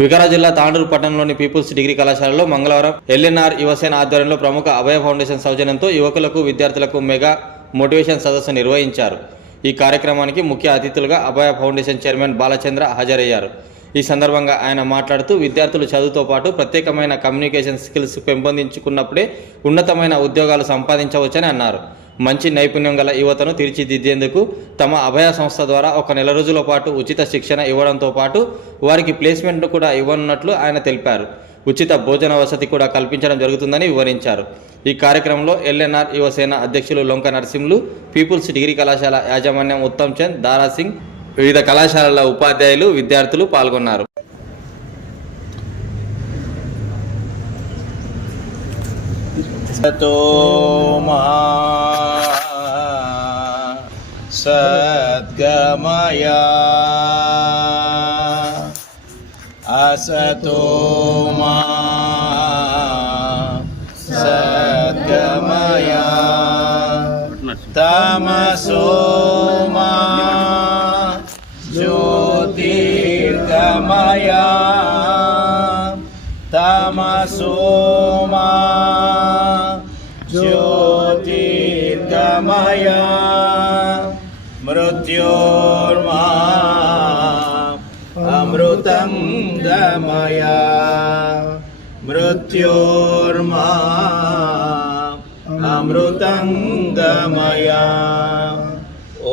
వికారాబాద్ జిల్లా తాండూరు పట్టణంలోని peoples degree కళాశాలలో మంగళవారం ఎల్ఎన్ఆర్ యువసేన ఆధ్వర్యంలో ప్రముఖ అభయ ఫౌండేషన్ సౌజన్యంతో యువకులకు విద్యార్థులకు మెగా మోటివేషన్ సదస్సు నిర్వహించారు. ఈ కార్యక్రమానికి ముఖ్య అతిథులుగా అభయ ఫౌండేషన్ చైర్మన్ బాలచంద్ర హాజరయ్యారు. ఈ సందర్భంగా ఆయన మాట్లాడుతూ విద్యార్థులు చదువుతో పాటు ప్రత్యేకమైన కమ్యూనికేషన్ స్కిల్స్ పెంపొందించుకున్నప్పుడే ఉన్నతమైన ఉద్యోగాలు సంపాదించవచ్చని అన్నారు. మంచి నైపుణ్యం గల యువతను తీర్చిదిద్దేందుకు తమ అభయ సంస్థ ద్వారా ఒక నెల రోజుల పాటు ఉచిత శిక్షణ ఇవ్వడంతో పాటు వారికి ప్లేస్మెంట్ కూడా ఇవ్వనున్నట్లు ఆయన తెలిపారు. ఉచిత భోజన వసతి కూడా కల్పించడం జరుగుతుందని వివరించారు. ఈ కార్యక్రమంలో ఎల్ఎన్ఆర్ యువసేన అధ్యక్షులు లొంక నరసింహులు, పీపుల్స్ డిగ్రీ కళాశాల యాజమాన్యం ఉత్తమ్ చంద్, దారాసింగ్, వివిధ కళాశాలల ఉపాధ్యాయులు, విద్యార్థులు పాల్గొన్నారు. సద్గమయ అసతో మా సద్గమయ తమసో మా జ్యోతిర్గమయ తమసో మా జ్యోతిర్గమయ మృత్యోర్మా అమృతం గమయ మృత్యోర్మా అమృతం గమయ.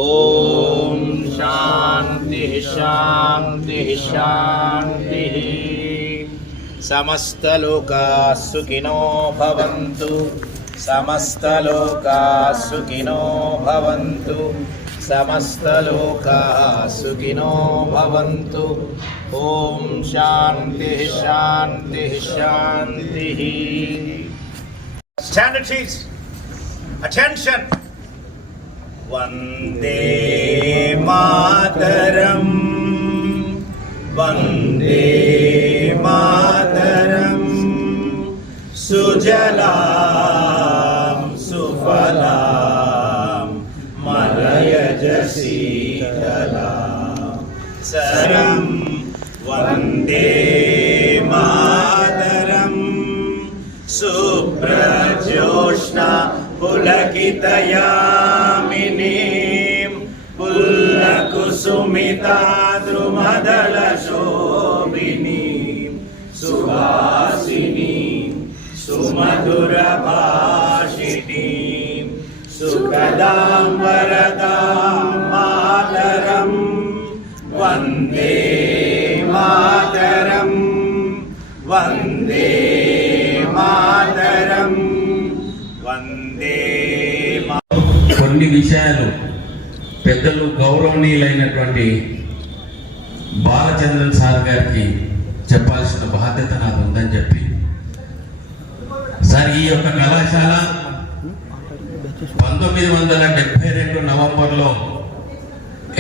ఓం శాంతి శాంతి శాంతి. సమస్తలోకాః సుఖినో భవంతు. సమస్తలోకాః సుఖినో భవంతు. సమస్తలోకాః సుఖినో భవంతు. ఓం శాంతి శాంతి శాంతి. Standards. Attention. Vande Mataram. Vande Mataram. Sujalam Sufalam Malayaj Sitalam Saram. Vande Mataram. Suprajoshna Pulakitayaaminim Pullakusumita Drumadala Shobhinim Suhasinim Sumadura Bhashinim Sukadam Varadam Mataram. Vande Mataram. Vande Mataram. Vande Mataram. కొన్ని విషయాలు పెద్దలు గౌరవనీయులైనటువంటి బాలచంద్రన్ సార్ గారికి చెప్పాల్సిన బాధ్యత నాకు ఉందని చెప్పి sir ఈ యొక్క కళాశాల 1972 నవంబర్లో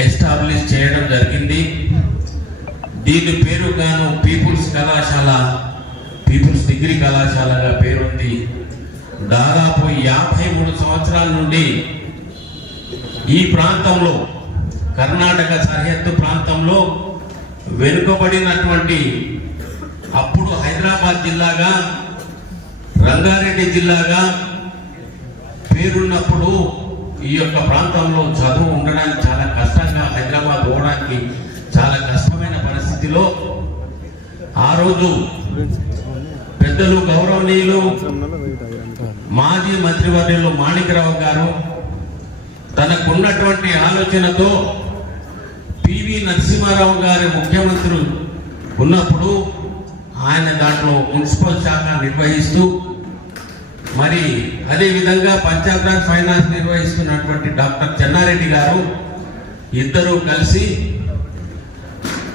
ఎస్టాబ్లిష్ చేయడం జరిగింది. దీని పేరు గాను పీపుల్స్ కళాశాల, పీపుల్స్ డిగ్రీ కళాశాలగా పేరుంది. దాదాపు 53 సంవత్సరాల నుండి ఈ ప్రాంతంలో, కర్ణాటక సరిహద్దు ప్రాంతంలో వెనుకబడినటువంటి, అప్పుడు హైదరాబాద్ జిల్లాగా, రంగారెడ్డి జిల్లాగా పేరున్నప్పుడు ఈ యొక్క ప్రాంతంలో చదువు ఉండడానికి చాలా కష్టంగా, హైదరాబాద్ పోవడానికి చాలా కష్టమైన పరిస్థితిలో ఆ రోజు పెద్దలు గౌరవనీయులు మాజీ మంత్రివర్యులు మాణిక్రావు గారు తనకున్నటువంటి ఆలోచనతో పివి నరసింహారావు గారి ముఖ్యమంత్రి ఉన్నప్పుడు ఆయన దాంట్లో మున్సిపల్ శాఖ నిర్వహిస్తూ, మరి అదేవిధంగా పంచాయత్ ఫైనాన్స్ నిర్వహిస్తున్నటువంటి డాక్టర్ చెన్నారెడ్డి గారు ఇద్దరూ కలిసి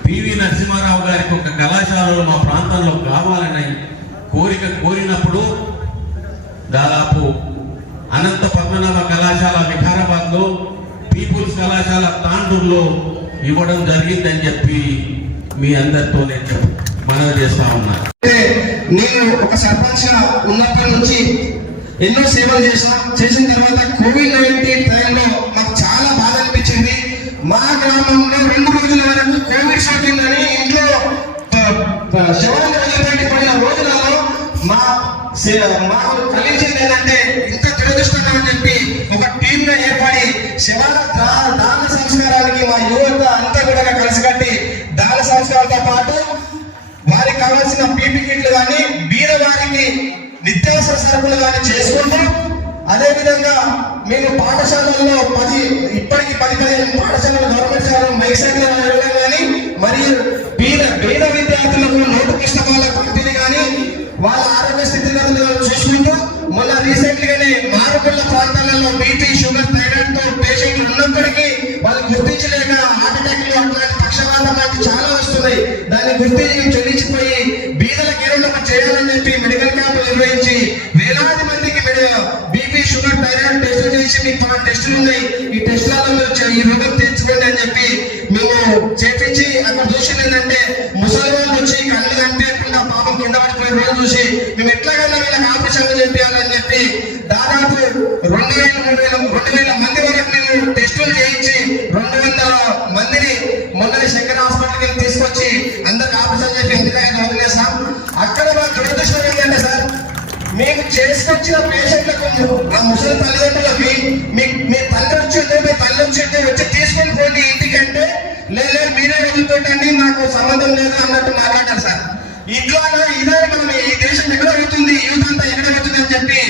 పివి నరసింహారావు గారికి ఒక కళాశాలలో మా ప్రాంతంలో కావాలని కోరినప్పుడు దాదాపు అనంత పద్మనాభ కళాశాల వికారాబాద్లో, పీపుల్స్ కళాశాల తాండూరులో ఇవ్వడం జరిగిందని చెప్పి మీ అందరితో నేను మనవి చేస్తా ఉన్నా. నేను ఒక సర్పంచ్ గా ఉన్నప్పటి నుంచి ఎన్నో సేవలు చేసిన తర్వాత కోవిడ్-19 టైంలో నాకు చాలా బాధ అనిపించింది. మా గ్రామంలో 2 రోజుల వరకు కోవిడ్ సోకిందని ఇంట్లో శవాన్ని వదిలిపెట్టిపోయిన రోజులలో మాకు కలిగించింది ఏంటంటే ఇంత దురదృష్టంగా అని చెప్పి ఒక టీమ్ గా ఏర్పడి శవాల దాన సంస్కారానికి మా యువత అంతా కూడా కలిసికట్టి దాన సంస్కారాలతో పాటు వారికి కావాల్సిన పీపీ కిట్లు కానీ బీద వారికి నిత్యావసర సరుకులు కానీ చేసుకుంటూ అదే విధంగా మేము పాఠశాలల్లో ఇప్పటికి 10-15 పాఠశాలలు గవర్నమెంట్ శాలలు మైక్ సైకిల్ వెళ్ళడం కానీ మరియు బీద విద్యార్థులకు నోటు పుస్తకాల పంపిణీ కానీ వాళ్ళ ఆరోగ్య స్థితిగతులు చూసుకుంటూ మొన్న రీసెంట్ గానే మారుమూల ప్రాంతాలలో బీపీ షుగర్ థైరాయిడ్ తో పేషెంట్లు ఉన్నప్పటికీ వాళ్ళు గుర్తించలేక హార్ట్ అటాక్లు అట్లాంటి పక్షవాతం లాంటి చాలా వస్తున్నాయి. దాన్ని గుర్తించి చెల్లించిపోయి బీదలకు ఏదో చేయాలని చెప్పి మెడికల్ క్యాంపులు నిర్వహించి వేలాది మందికి బీపీ షుగర్ థైరాయిడ్ టెస్టులు చేసి మీకు 10 టెస్టులు ఉన్నాయి, ఈ టెస్టులలో ఈ రోగం తెచ్చుకోండి అని చెప్పి మేము చేపించి అక్కడ చూసింది ఏంటంటే ముసలి వాళ్ళు వచ్చి కళ్ళు కనిపించకుండా పాపం కొండబడిపోయిన రోజు చూసి మేము ఎట్లాగైనా వీళ్ళకి ఆపరేషన్లు చేయాలని చెప్పి దాదాపు 2000 మంది వరకు మేము టెస్టులు చేయించి 200 మందిని మొన్నటి శంకర్ హాస్పిటల్కి తీసుకొచ్చి అందరికి ఆపరేషన్ చెప్పి ఇంటికాయ వదిలేసాం. అక్కడ మా దురదృష్టం ఏంటంటే సార్ మేము చేసుకొచ్చిన పేషెంట్లకు ఆ ముసలి తల్లిదండ్రులకి మీ తల్లి వచ్చిందో మీ తల్లి వచ్చిందో వచ్చి తీసుకొని పోండి ఇంటికంటే లేదు మీరే వదిలిపెట్టండి నాకు సంబంధం లేదు అన్నట్టు మాట్లాడారు సార్. ఇట్లా ఇదే మనం ఈ దేశం ఎక్కడ అవుతుంది, యూత్ అంతా ఎక్కడ అవుతుంది అని చెప్పి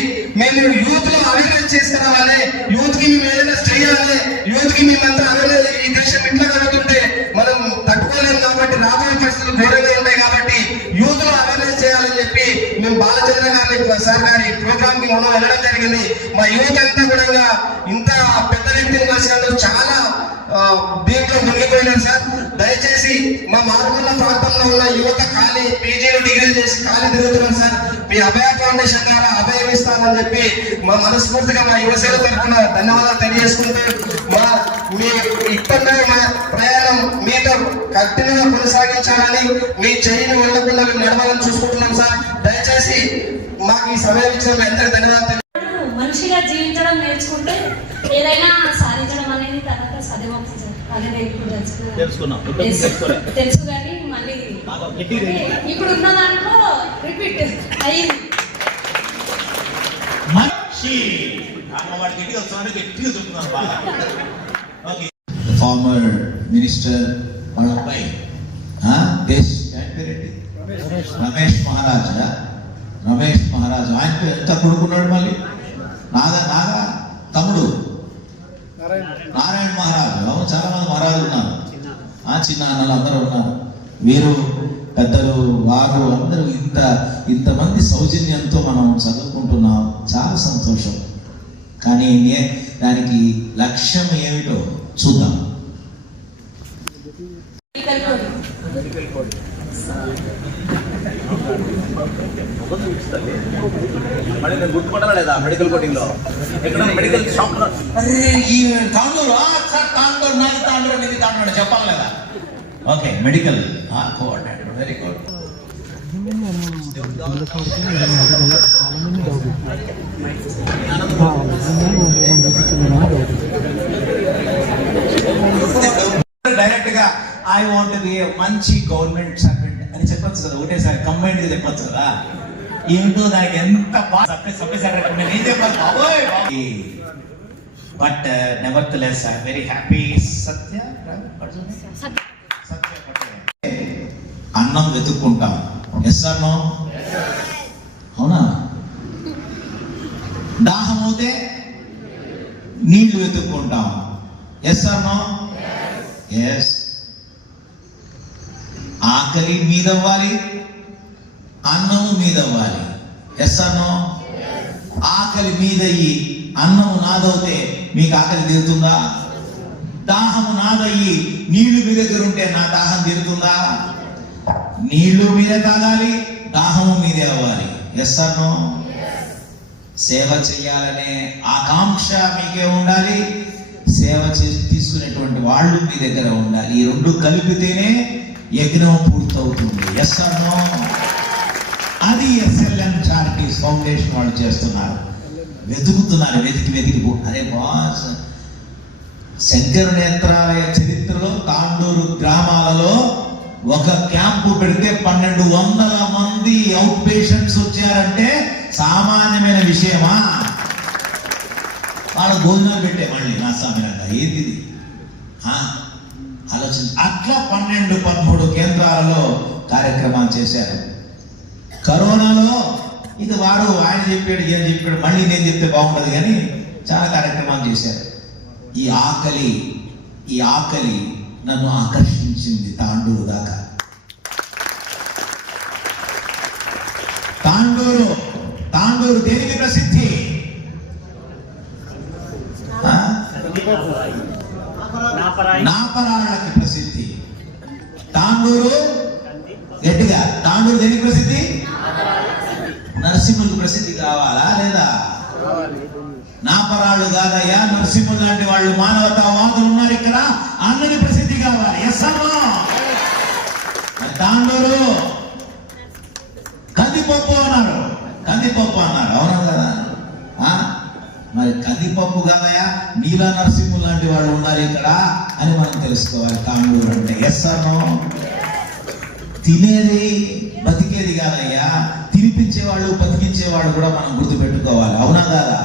మేము యూత్ లో అవేర్నెస్ చేసుకురావాలి, యూత్ కి మేము ఏదైనా చేయాలి, యూత్ కి మేమంతా అవేర్నెస్ ఈ దేశం ఇట్లా కలుగుతుంటే మనం తట్టుకోలేము కాబట్టి రాబోయే పరిస్థితులు ఘోరంగా ఉంటాయి కాబట్టి యూత్ లో అవేర్నెస్ చేయాలని చెప్పి మేము బాలచంద్ర గారి సార్ గారి ప్రోగ్రామ్ కి మనం వెళ్ళడం జరిగింది. మా యూత్ అంతా కూడా ఇంత పెద్ద వ్యక్తిని కలిసినందుకు చాలా దీంట్లో మునిగిపోయినారు సార్. దయచేసి మా మారుమూల ప్రాంతంలో ఉన్న యువత ఖాళీ పీజీలు డిగ్రీలు చేసి ఖాళీ తిరుగుతున్నారు సార్. మీ అభయ ఫౌండేషన్ ద్వారా అభయం ఇస్తానని చెప్పి మా మనస్ఫూర్తిగా మా యువసేన తరఫున ధన్యవాదాలు తెలియజేసుకుంటూ మీ ఇప్పటికే మా ప్రయాణం మీతో కఠినంగా కొనసాగించాలని మీ చేయిని వెళ్ళకుండా మేము నడవాలని చూసుకుంటున్నాం సార్. దయచేసి మాకు ఈ సమయం ఇచ్చిన ఎంతగా ధన్యవాదాలు. మనిషిగా జీవించడం నేర్చుకుంటే ఏదైనా సాధించడం అనేది తర్వాత సాధ్యమవుతుంది సార్. అదే ఇప్పుడు తెలుసు కానీ మళ్ళీ ఇప్పుడు ఉన్న దాంట్లో రిపీట్ అయ్యింది. ఫార్మర్ మినిస్టర్ వాళ్ళ అబ్బాయి రమేష్ మహారాజ్ ఆయన ఎంత కొడుకున్నాడు మళ్ళీ నాగా తమ్ముడు నారాయణ మహారాజు. అవును, చాలా మంది మహారాజులు ఉన్నారు, చిన్న అన్నలు అందరూ ఉన్నారు. వీరు పెద్దలు వారు అందరూ ఇంతమంది సౌజన్యంతో మనం చదువుకుంటున్నాం, చాలా సంతోషం. కానీ దానికి లక్ష్యం ఏమిటో చూద్దాం. మళ్ళీ నేను గుర్తుపట్టాలా లేదా మెడికల్ కోడింగ్ లో ఎక్కడ మెడికల్ షాప్ లో తాండూరు చెప్పాలి లేదా? Okay, medical coordinator, very good. Direct గా ఐ వాంట్ బి మంచి గవర్నమెంట్ సర్వెంట్ అని చెప్పొచ్చు కదా, ఒకటేసారి కంబైన్డ్ గా చెప్పొచ్చు కదా. ఏంటో దానికి ఎంత బట్ నెవర్తలెస్ ఐ వెరీ హ్యాపీ. సత్య అన్నం వెతుక్కుంటాం, ఎస్ ఆర్ నో? అవునా? దాహం అవుతే నీళ్లు వెతుక్కుంటాం, ఎస్ ఆర్ నో? ఎస్. ఆకలి మీదవ్వాలి, అన్నం మీదవ్వాలి, ఎస్ ఆర్ నో? ఆకలి మీదయ్యి అన్నము నాదవుతే మీకు ఆకలి తీరుతుందా? దాహము నాదయ్యి నీళ్లు మీ దగ్గర ఉంటే నా దాహం తీరుతుందా? నీళ్లు మీదే తాగాలి, దాహము మీదే అవ్వాలి, ఎస్ ఆర్ నో? సేవ చేయాలనే ఆకాంక్ష మీకే ఉండాలి, సేవ తీసుకునేటువంటి వాళ్ళు మీ దగ్గర ఉండాలి. ఈ రెండు కలిపితేనే యజ్ఞం పూర్తవుతుంది, ఎస్ ఆర్ నో? అది SLM చారిటీస్ ఫౌండేషన్ వాళ్ళు చేస్తున్నారు. వెతుకుతున్నారు, వెతికి అరే బాస్, శంకర నేత్రాలయ చరిత్రలో తాండూరు గ్రామాలలో ఒక క్యాంపు పెడితే 1200 మంది అవుట్ పేషెంట్స్ వచ్చారంటే సామాన్యమైన విషయమా? వాళ్ళు భోజనాలు పెట్టే మళ్ళీ నా సామాన్యంగా ఏంది ఇది? ఆలోచన. అట్లా 12-13 కేంద్రాలలో కార్యక్రమాలు చేశారు. కరోనాలో ఇది ఆయన చెప్పాడు ఏం చెప్పాడు, మళ్ళీ నేను చెప్తే బాగుండదు కానీ చాలా కార్యక్రమాలు చేశారు. ఈ ఆకలి నన్ను ఆకర్షించింది తాండూరు దాకా. తాండూరు దేనికి ప్రసిద్ధి? నాపరాళ్ళకి ప్రసిద్ధి. తాండూరు గట్టిగా, తాండూరు దేనికి ప్రసిద్ధి? నరసింహులకు ప్రసిద్ధి కావాలా లేదా? నాపరాళ్ళు కాదయ్యా, నరసింహులు లాంటి వాళ్ళు మానవతావాదులు ఉన్నారు ఇక్కడ, అందరి ప్రసిద్ధి కావాలి. ఎస్ అమ్మా. తాండూరు కందిపప్పు అన్నారు, అవునా కదా? మరి కందిపప్పు కాదయ్యా, నీలా నరసింహులు లాంటి వాళ్ళు ఉన్నారు ఇక్కడ అని మనం తెలుసుకోవాలి. తాండూరు అంటే ఎస్ అన్నో. తినేది బతికేది కాదయ్యా, తినిపించేవాళ్ళు బతికించేవాళ్ళు కూడా మనం గుర్తుపెట్టుకోవాలి. అవునా కాదా?